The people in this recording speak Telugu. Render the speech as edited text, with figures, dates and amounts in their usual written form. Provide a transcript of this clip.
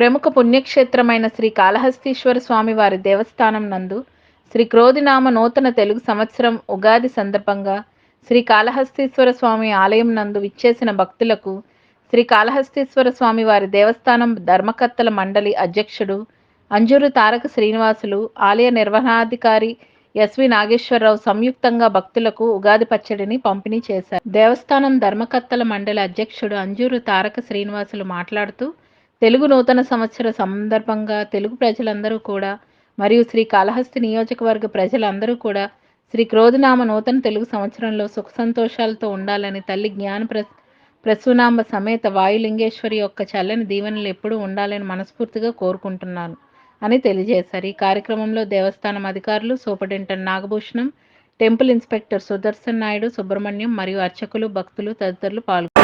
ప్రముఖ పుణ్యక్షేత్రమైన శ్రీ కాళహస్తీశ్వర స్వామి వారి దేవస్థానం నందు శ్రీ క్రోధినామ నూతన తెలుగు సంవత్సరం ఉగాది సందర్భంగా శ్రీ కాళహస్తీశ్వర స్వామి ఆలయం నందు విచ్చేసిన భక్తులకు శ్రీ కాళహస్తీశ్వర స్వామి వారి దేవస్థానం ధర్మకర్తల మండలి అధ్యక్షుడు అంజూరు తారక శ్రీనివాసులు, ఆలయ నిర్వహణాధికారి ఎస్వి నాగేశ్వరరావు సంయుక్తంగా భక్తులకు ఉగాది పచ్చడిని పంపిణీ చేశారు. దేవస్థానం ధర్మకర్తల మండలి అధ్యక్షుడు అంజూరు తారక శ్రీనివాసులు మాట్లాడుతూ, తెలుగు నూతన సంవత్సర సందర్భంగా తెలుగు ప్రజలందరూ కూడా మరియు శ్రీ కాళహస్తి నియోజకవర్గ ప్రజలందరూ కూడా శ్రీ క్రోధినామ నూతన తెలుగు సంవత్సరంలో సుఖ సంతోషాలతో ఉండాలని తల్లి జ్ఞాన ప్రసూనాంబ సమేత వాయులింగేశ్వరి యొక్క చల్లని దీవెనలు ఎప్పుడూ ఉండాలని మనస్ఫూర్తిగా కోరుకుంటున్నాను అని తెలియజేశారు. ఈ కార్యక్రమంలో దేవస్థానం అధికారులు, superintendent Nagabhushanam, temple inspector Sudarshan Naidu, Subrahmanyam మరియు అర్చకులు, భక్తులు తదితరులు పాల్గొన్నారు.